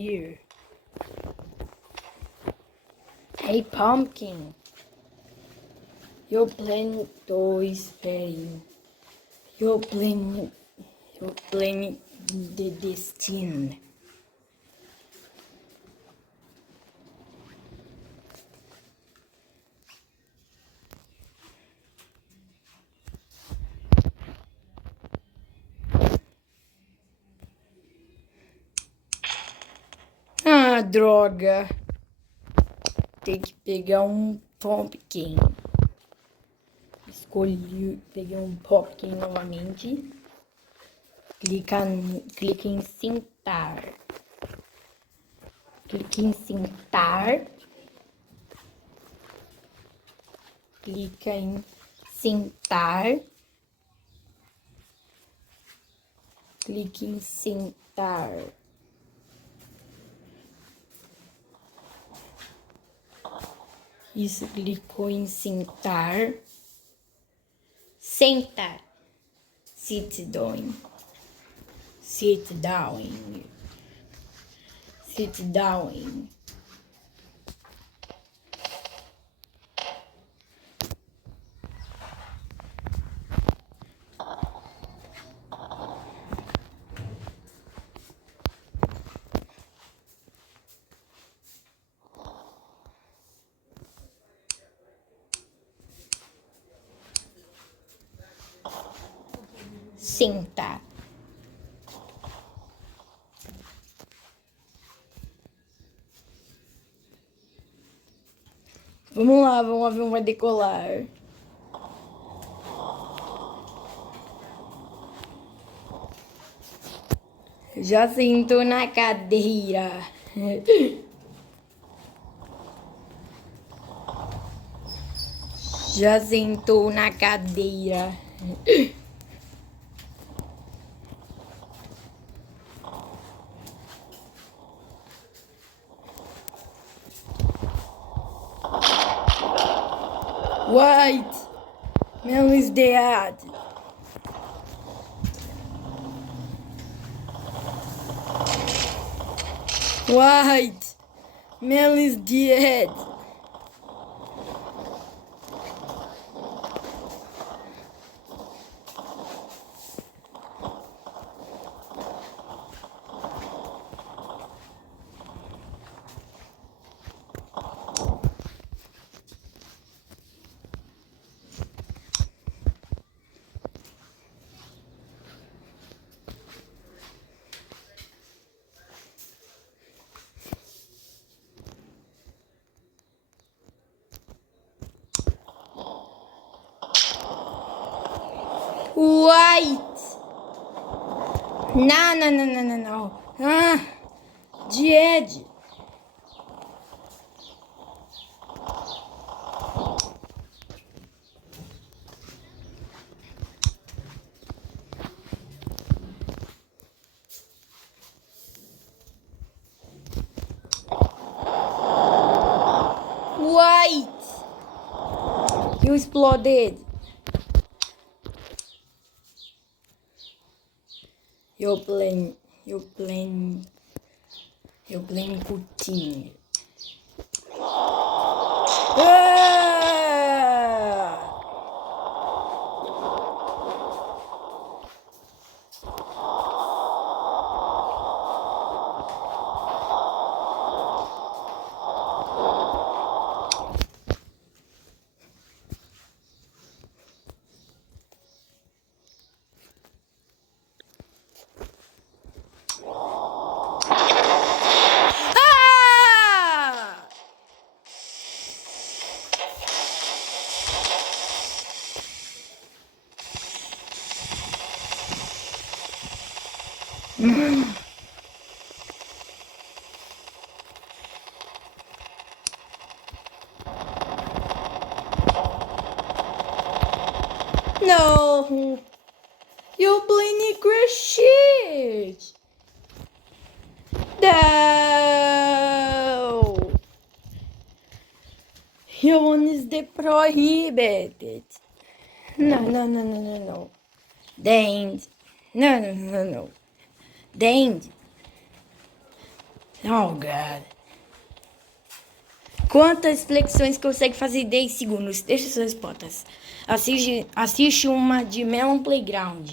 here. Hey, pumpkin. You're playing toys, playing. You're playing this team. Ah, droga. Tem que pegar pumpkin. Peguei pumpkin novamente. Clica em sentar. Clique em sentar. Clica em sentar. Clique em sentar. Isso, clicou em sentar. Sentar. Sit down. Sit down. Sit down. Sentar. Vamos lá, o avião vai decolar. Já sentou na cadeira. Já sentou na cadeira. White, Melon is dead. White, Melon is dead. White. No. Ah, dead. White. You exploded. You're playing cooking. Ah! No, you're playing crashed. No, your one is the prohibited. No. Dang. No. Dang. Oh, God. Quantas flexões consegue fazer em 10 segundos? Deixa suas respostas. Assiste uma de Melon Playground.